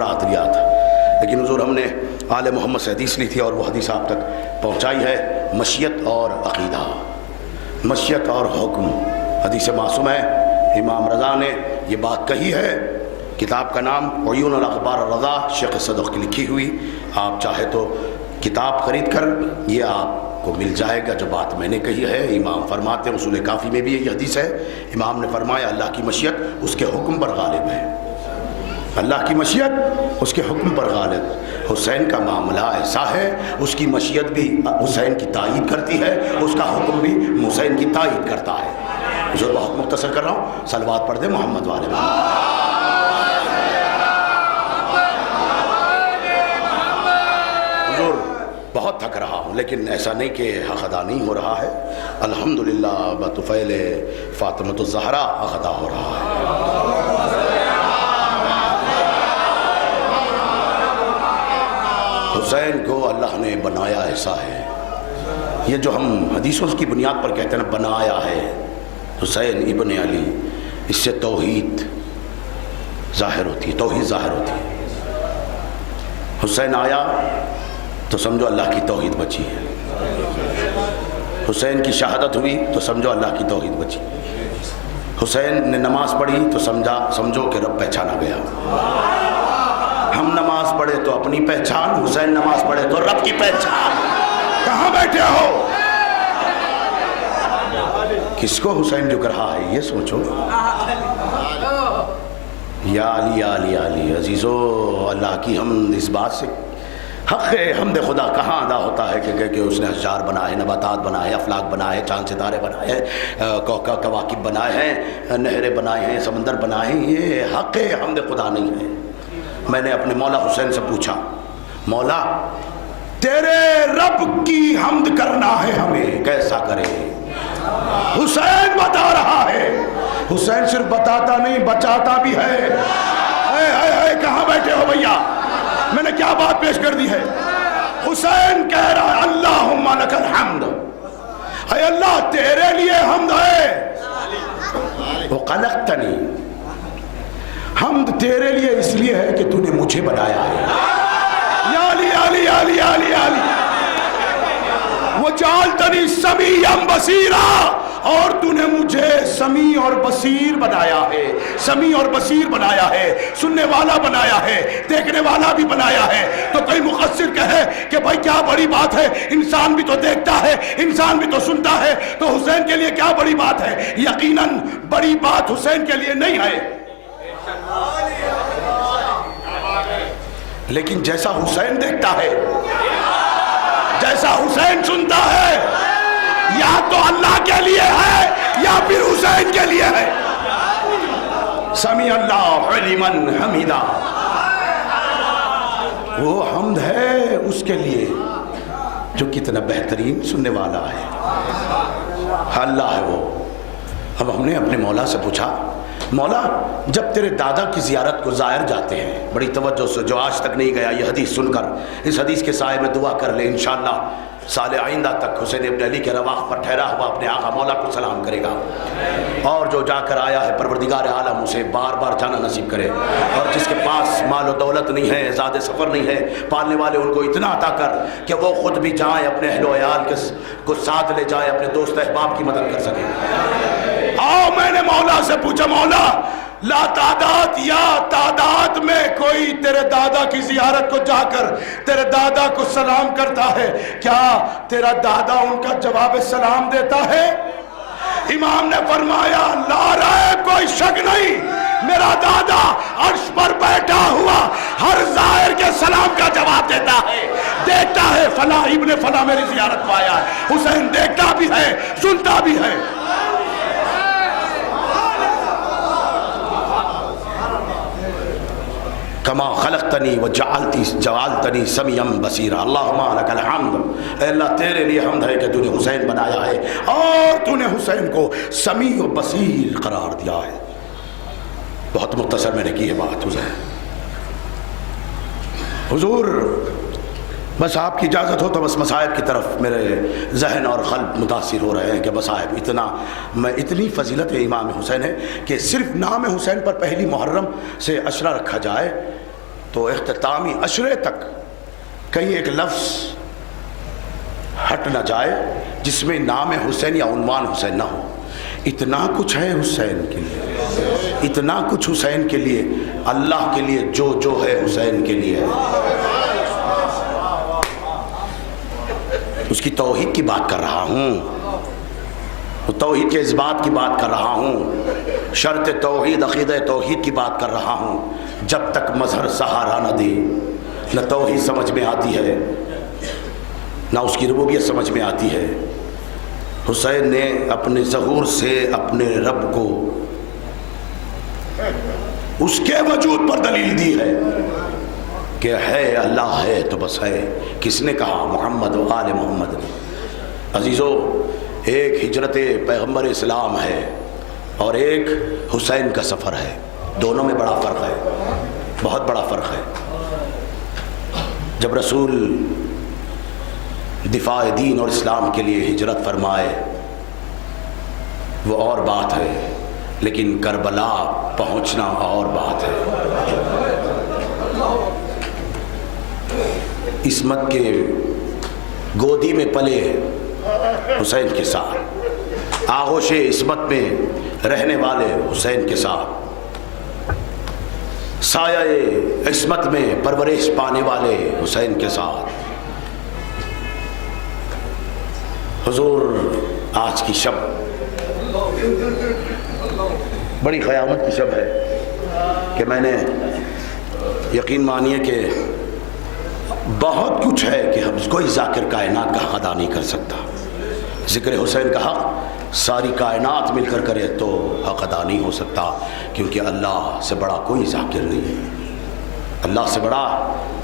जुमरात लिया था, लेकिन हुजूर हमने आले मोहम्मद से हदीस ली थी और वो हदीस आप तक पहुँचाई है। मशियत और अक़ीदा, मशियत और हुक्म, हदीस मासूम है। इमाम रज़ा ने ये बात कही है। किताब का नाम उयून अल अख़बार रज़ा, शेख सदक़ की लिखी हुई। आप चाहे तो किताब ख़रीद कर ये आपको मिल जाएगा जो बात मैंने कही है। इमाम फरमाते हैं, उसूल काफ़ी में भी ये हदीस है, इमाम ने फरमाया अल्लाह की मशियत उसके हुक्म पर गालिब है, अल्लाह की मशियत उसके हुक्म पर गालिब। हुसैन का मामला ऐसा है, उसकी मशियत भी हुसैन की तायीद करती है, उसका हुक्म भी हुसैन की तायीद करता है। जो बहुत मुख्तसर कर रहा हूँ, सलवात पढ़ दे मोहम्मद वाले में। बहुत थक रहा हूँ, लेकिन ऐसा नहीं कि हक़ अदा नहीं हो रहा है। अल्हम्दुलिल्लाह बतुफ़ैल फ़ातिमतुज़ ज़हरा हक़ अदा हो रहा है। हुसैन को अल्लाह ने बनाया ऐसा है, ये जो हम हदीसों की बुनियाद पर कहते हैं ना, बनाया है हुसैन इब्न अली, इससे तौहीद ज़ाहिर होती है, तौहीद ज़ाहिर होती है। हुसैन आया तो समझो अल्लाह की तौहीद बची है। हुसैन की शहादत हुई तो समझो अल्लाह की तौहीद बची। हुसैन ने नमाज पढ़ी तो समझो कि रब पहचाना गया। हम नमाज पढ़े तो अपनी पहचान, हुसैन नमाज पढ़े तो रब की पहचान। कहाँ बैठे हो? किसको हुसैन झुक रहा है ये सोचो। या अली या अली या अली। अजीज़ो, अल्लाह की हम इस बात से हक़ हमद खुदा कहाँ अदा होता है कि उसने अशजार बनाए, नबातात बनाए, अफलाक बनाए, चांद सितारे बनाए, कवाकिब बनाए हैं, नहरें बनाए हैं, समंदर बनाए हैं, ये हक़ हमद खुदा नहीं है। मैंने अपने मौला हुसैन से पूछा, मौला तेरे रब की हमद करना है हमें, कैसा करें? हुसैन बता रहा है। हुसैन सिर्फ बताता नहीं, बचाता भी है। कहाँ बैठे हो भैया? मैंने क्या बात पेश कर दी है? हुसैन कह रहा है अल्लाहुम्मा लकल हम्द, है अल्लाह तेरे लिए हम्द है। वो खलक़तनी, हम्द तेरे लिए इसलिए है कि तूने मुझे बनाया है। या अली अली अली अली अली वो जालतनी समीअम बसीरा, और तूने मुझे समी और बसीर बनाया है, समी और बसीर बनाया है, सुनने वाला बनाया है, देखने वाला भी बनाया है। तो कोई मुक़स्सिर कहे कि भाई क्या बड़ी बात है, इंसान भी तो देखता है, इंसान भी तो सुनता है, तो हुसैन के लिए क्या बड़ी बात है? यकीनन बड़ी बात हुसैन के लिए नहीं है, लेकिन जैसा हुसैन देखता है, जैसा हुसैन सुनता है, या तो अल्लाह के लिए है या फिर हुसैन के लिए है। समी अल्लाह लिमन हमीदा, वो हम्द है उसके लिए जो कितना बेहतरीन सुनने वाला है, अल्लाह है वो। अब हमने अपने मौला से पूछा, मौला जब तेरे दादा की ज़ियारत को ज़ायर जाते हैं बड़ी तवज्जो से, जो आज तक नहीं गया, ये हदीस सुनकर इस हदीस के साए में दुआ कर ले, इंशाअल्लाह साले आइंदा तक हुसैन इब्न अली के रवाह पर ठहरा हुआ अपने आका मौला को सलाम करेगा, और जो जाकर आया है परवरदिगार आलम उसे बार बार जाना नसीब करे, और जिसके पास माल दौलत नहीं है, ज़ादे सफ़र नहीं है, पालने वाले उनको इतना अता कर कि वो ख़ुद भी जाएँ, अपने अहलो अयाल को साथ ले जाए, अपने दोस्त अहबाब की मदद कर सके। आओ, मैंने मौला से पूछा, मौला ला तादाद या तादाद में कोई तेरे दादा की ज़ियारत को जाकर तेरे दादा को सलाम करता है, क्या तेरा दादा उनका जवाब सलाम देता है? इमाम ने फरमाया ला रहे कोई शक नहीं, मेरा दादा अर्श पर बैठा हुआ हर ज़ाहिर के सलाम का जवाब देता है, देखता है फला इब्ने फला मेरी ज़ियारत को आया है। हुसैन देखता भी है, सुनता भी है। कमा खलक़तनी व जअलतनी समीअम बसीरा, अल्लाहुम्मा लकल हम्द, अल्लाह तेरे लिए हम्द है कि तूने हुसैन बनाया है और तूने हुसैन को समी व बसीर करार दिया है। बहुत मुख्तसर मैंने की है बात हुजूर, बस आपकी इजाज़त हो तो बस मसाइब की तरफ मेरे जहन और क़ल्ब मुतासिर हो रहे हैं कि मसाइब इतनी फ़जीलत इमाम हुसैन है कि सिर्फ नाम हुसैन पर पहली मुहर्रम से अशरा रखा जाए तो इख्तितामी अशरे तक कहीं एक लफ्ज़ हट ना जाए जिसमें नाम हुसैन या उन्वान हुसैन ना हो। इतना कुछ है हुसैन के लिए, इतना कुछ हुसैन के लिए, अल्लाह के लिए जो जो है हुसैन के लिए है। उसकी तौहीद की बात कर रहा हूँ, तौहीद के इस बात की बात कर रहा हूँ, शर्त तौहीद अक़ीदा तौहीद की बात कर रहा हूँ। जब तक मजहर सहारा न दे न तौहीद समझ में आती है ना उसकी रुबूबियत समझ में आती है। हुसैन ने अपने ज़हूर से अपने रब को उसके वजूद पर दलील दी है कि है अल्लाह है तो बस है। किसने कहा? मोहम्मद व आले मोहम्मद ने। अजीज़ों, एक हिजरत पैगम्बर इस्लाम है और एक हुसैन का सफ़र है। दोनों में बड़ा फ़र्क है, बहुत बड़ा फ़र्क है। जब रसूल दिफाए दीन और इस्लाम के लिए हिजरत फरमाए वो और बात है, लेकिन करबला पहुंचना और बात है। इस्मत के गोदी में पले हुसैन के साथ, आगोश इस्मत में रहने वाले हुसैन के साथ, साया इस्मत में परवरिश पाने वाले हुसैन के साथ। हुजूर आज की शब बड़ी क़यामत की शब है कि मैंने, यकीन मानिए कि बहुत कुछ है कि हम कोई ज़ाकिर कायनात का हक़ अदा नहीं कर सकता। ज़िक्र हुसैन का हक़ सारी कायनात मिलकर करे तो हक़ अदा नहीं हो सकता, क्योंकि अल्लाह से बड़ा कोई ज़ाकिर नहीं है। अल्लाह से बड़ा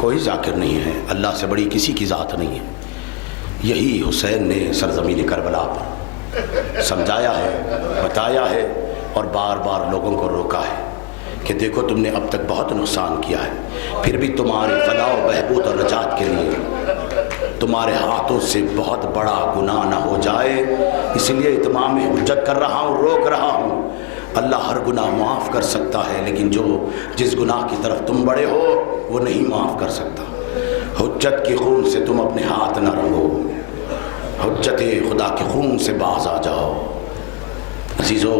कोई ज़ाकिर नहीं है, अल्लाह से बड़ी किसी की ज़ात नहीं है। यही हुसैन ने सरज़मीन करबला पर समझाया है, बताया है और बार बार लोगों को रोका है कि देखो तुमने अब तक बहुत नुकसान किया है, फिर भी तुम्हारी फलाह व बहबूद और नजात के लिए तुम्हारे हाथों से बहुत बड़ा गुनाह ना हो जाए, इसलिए इत्माम हुज्जत कर रहा हूँ, रोक रहा हूँ। अल्लाह हर गुनाह माफ़ कर सकता है, लेकिन जिस गुनाह की तरफ तुम बड़े हो वो नहीं माफ़ कर सकता। हुज्जत के खून से तुम अपने हाथ न रंगो, हुज्जत खुदा के खून से बाज आ जाओ। अजीज़ों,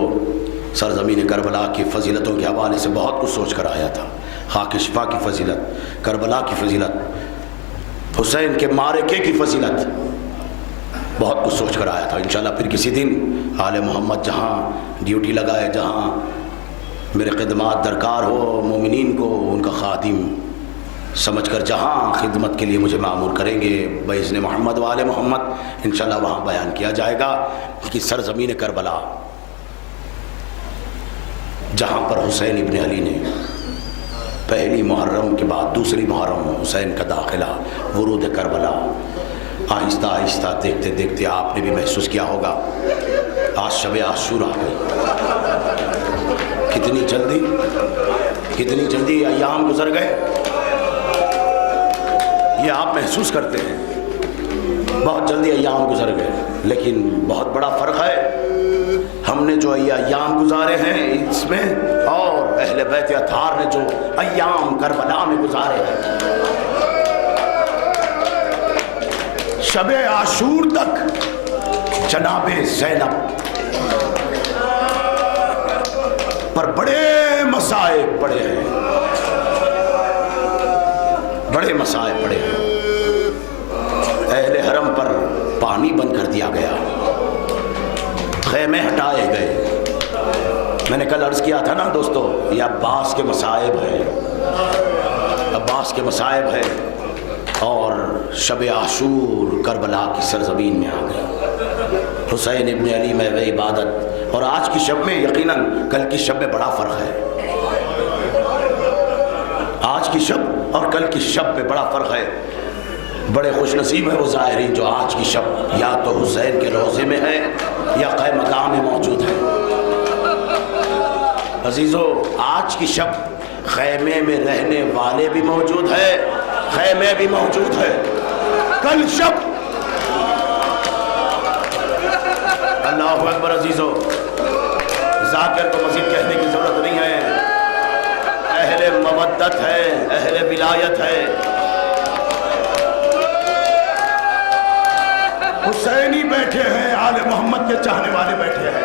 सरज़मीन करबला की फ़जीलतों के हवाले से बहुत कुछ सोच कर आया था। खाक शिफा की फ़जीलत, करबला की फ़जीलत, हुसैन के मारके की फ़जीलत, बहुत कुछ सोच कर आया था। इंशाअल्लाह फिर किसी दिन आले मोहम्मद जहाँ ड्यूटी लगाए, जहाँ मेरे ख़िदमत दरकार हो मोमिनीन को, उनका ख़ादिम समझकर जहाँ खिदमत के लिए मुझे मामूर करेंगे बइज़्न मोहम्मद वाले मोहम्मद, इंशाअल्लाह वहाँ बयान किया जाएगा कि सरज़मीन करबला जहाँ पर हुसैन इब्न अली ने पहली मुहर्रम के बाद दूसरी मुहर्रम हुसैन का दाखिला, वुरूद करबला, आहिस्ता आहिस्ता देखते देखते आपने भी महसूस किया होगा आज शब आशूरा आ गई। कितनी जल्दी अय्याम गुजर गए, ये आप महसूस करते हैं। बहुत जल्दी अय्याम गुजर गए, लेकिन बहुत बड़ा फ़र्क है हमने जो अय्याम गुजारे हैं इसमें और अहले बैत अतार ने जो अय्याम करबला में गुजारे हैं। शबे आशूर तक जनाबे ज़ैनब पर बड़े मसाइब पड़े हैं, बड़े मसाइब पड़े हैं। अहले हरम पर पानी बंद कर दिया गया, खेमे हटाए गए। मैंने कल अर्ज़ किया था ना दोस्तों, ये अब्बास के मसाइब है, अब्बास के मसाइब है। और शब आशूर करबला की सरज़मीन में आ गई। हुसैन इब्न अली में वे इबादत और आज की शब में यकीनन कल की शब में बड़ा फ़र्क है। आज की शब और कल की शब में बड़ा फ़र्क है। बड़े खुशनसीब है वो ज़ाहिरीन जो आज की शब या तो हुसैन के रोज़े में है या क़ै मकाम में मौजूद है। अजीज़ों, आज की शब खैमे में रहने वाले भी मौजूद है, खैमे भी मौजूद है। कल शब अल्लाहु अकबर। अजीज़ों, जाकिर को मज़ीद कहने की ज़रूरत नहीं है। अहले मवद्दत है, अहले रिवायत है, हुसैनी बैठे हैं, आले मोहम्मद के चाहने वाले बैठे हैं,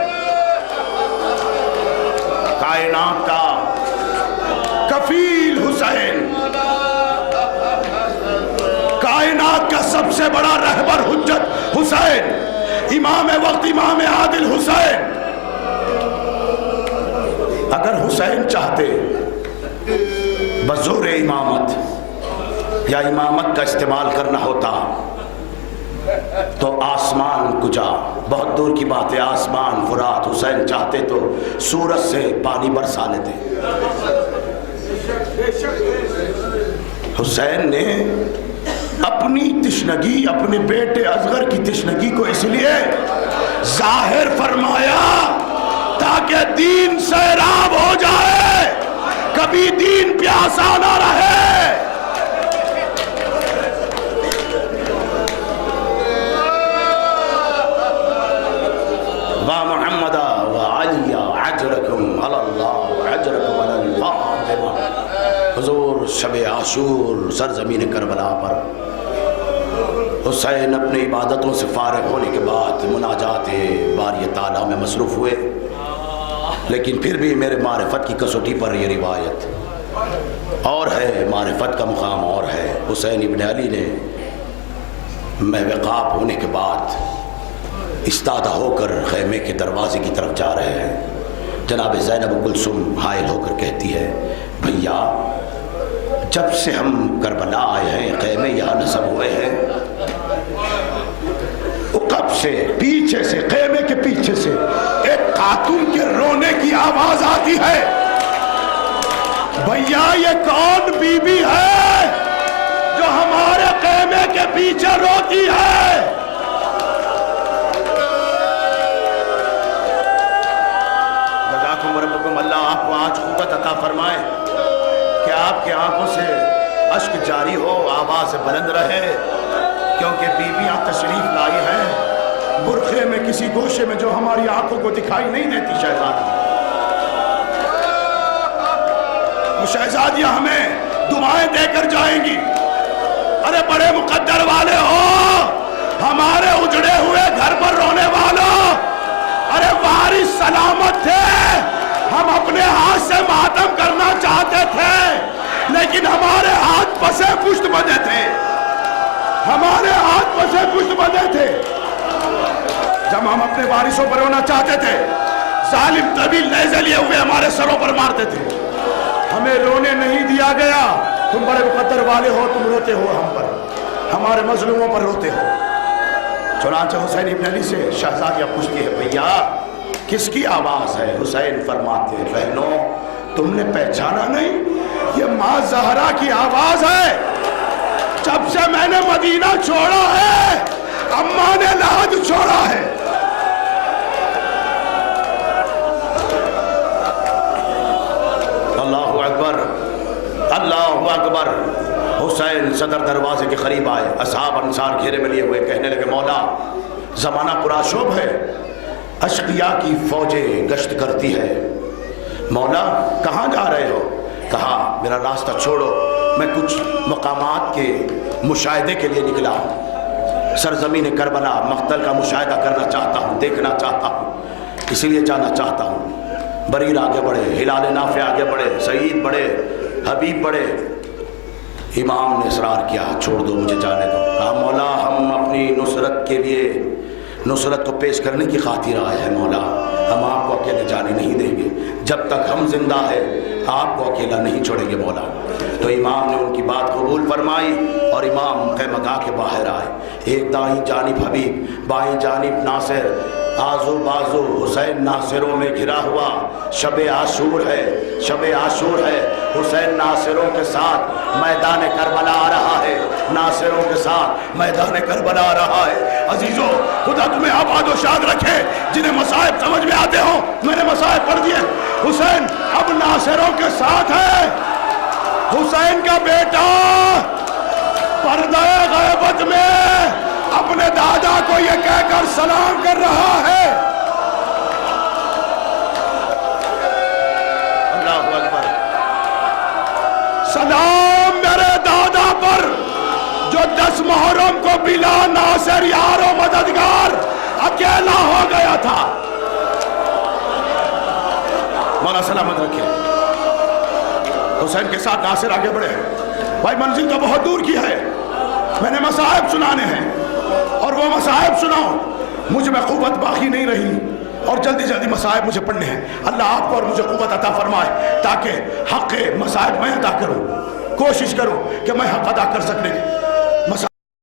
कायनात का कफील हुसैन, कायनात का सबसे बड़ा रहबर हुज्जत हुसैन, इमाम वक्त इमाम आदिल हुसैन। अगर हुसैन चाहते बज़ोर इमामत या इमामत का इस्तेमाल करना होता तो आसमान कुजा, बहुत दूर की बात है, आसमान फुरात, हुसैन चाहते तो सूरज से पानी बरसा लेते। हुसैन ने अपनी तिश्नगी, अपने बेटे असगर की तिश्नगी को इसलिए जाहिर फरमाया ताकि दीन सैराब हो जाए, कभी दीन प्यासा ना रहे। वा मुहम्मदा व अलिया अजरकुम अल्लाह अजरकुम अलल फातिमा। हुजूर शब आशूर सरजमीन करबला पर हुसैन अपनी इबादतों से फारिग होने के बाद मुनाजात बारी ताला में मसरूफ़ हुए, लेकिन फिर भी मेरे मारिफत की कसौटी पर यह रिवायत और है, मारिफत का मुकाम और है। हुसैन इब्न अली ने महवक़ाब होने के बाद इस्तादा होकर खैमे के दरवाजे की तरफ जा रहे हैं। जनाब ज़ैनब कुलसुम हायल होकर कहती है, भैया जब से हम करबला आए हैं, खैमे यहाँ नस्ब हुए हैं, कब से पीछे से, खैमे के पीछे से एक खातून के रोने की आवाज आती है। भैया ये कौन बीबी है जो हमारे खैमे के पीछे रोती है? जज़ाकुम रब्बुकुम, अल्लाह आपको आज क़ुव्वत अता फरमाए कि आपके आंखों से अश्क जारी हो, आवाज बुलंद रहे, क्योंकि बीबियां तशरीफ लाई हैं बुरखे में, किसी गोशे में जो हमारी आंखों को दिखाई नहीं देती। शहजादी, वो शहजादियां हमें दुआएं देकर जाएंगी। अरे बड़े मुकद्दर वाले हो, हमारे उजड़े हुए घर पर रोने वालों, अरे वारिस सलामत थे, हम अपने हाथ से मातम करना चाहते थे, लेकिन हमारे हाथ पसे पुष्ट बंधे थे, हमारे हाथ पसे पुष्ट बंधे थे। जब हम अपने वारिसों पर रोना चाहते थे, जालिम तवील नेज़े लिए हुए हमारे सरों पर मारते थे, हमें रोने नहीं दिया गया। तुम बड़े मुकद्दर वाले हो, तुम रोते हो हम पर, हमारे मजलूमों पर रोते हो। चुनांचे हुसैन इब्न अली से शहजादियां पूछती है, भैया किसकी आवाज है? हुसैन फरमाते, बहनों तुमने पहचाना नहीं, ये माँ ज़हरा की आवाज है। जब से मैंने मदीना छोड़ा है, अम्मा ने लाद छोड़ा है। अल्लाहु अकबर, अल्लाहु अकबर। हुसैन सदर दरवाजे के करीब आए, असहाब अंसार घेरे में लिए हुए कहने लगे, मौला जमाना पुराशोभ है, अशकिया की फौजें गश्त करती है, मौला कहाँ जा रहे हो? कहा मेरा रास्ता छोड़ो, मैं कुछ मकामात के मुशाहिदे के लिए निकला हूँ, सरजमीन करबला मख्तल का मुशाहिदा करना चाहता हूँ, देखना चाहता हूँ, इसलिए जाना चाहता हूँ। बरीर आगे बढ़े, हिलाल नाफे आगे बढ़े, सईद बढ़े, हबीब बढ़े। इमाम ने इसरार किया, छोड़ दो मुझे जाने दो। कहा मौला हम अपनी नुसरत के लिए, नुसरत को पेश करने की खातिर आए हैं मौला, हम आपको अकेले जाने नहीं देंगे, जब तक हम जिंदा है आपको अकेला नहीं छोड़ेंगे मौला। तो इमाम ने उनकी बात कबूल फरमाई और इमाम ख़ैमगाह के बाहर आए। एक दाईं जानिब हबीब, बाईं जानिब नासिर, आजू बाजू हुसैन नासिरों में घिरा हुआ। शब आशूर है, शब आशूर है, हुसैन नासिरों के साथ मैदान करबला आ रहा है, नासिरों के साथ मैदान करबला आ रहा है। अजीजों खुदा तुम्हें आबाद व शाद रखे, जिन्हें मसाइब समझ में आते हो, मैंने मसाइब पढ़ दिए। हुसैन अब नासिरों के साथ है, हुसैन का बेटा पर्दा गैबत में अपने दादा को यह कहकर सलाम कर रहा है, अल्लाहु अकबर, सलाम मेरे तो 10 मुहर्रम को बिला नासिर यारो मददगार अकेला हो गया था। मौला सलामत रखे। हुसैन के साथ नासिर आगे बढ़े। भाई मंजिल तो बहुत दूर की है, मैंने मसाइब सुनाने हैं और वो मसाइब सुनाओ, मुझ में कुव्वत बाकी नहीं रही और जल्दी जल्दी मसाइब मुझे पढ़ने हैं। अल्लाह आपको और मुझे कुव्वत अता फरमाए ताकि हक़ मसाइब मैं अदा करूं, कोशिश करूं कि मैं हक़ अदा कर सकने की।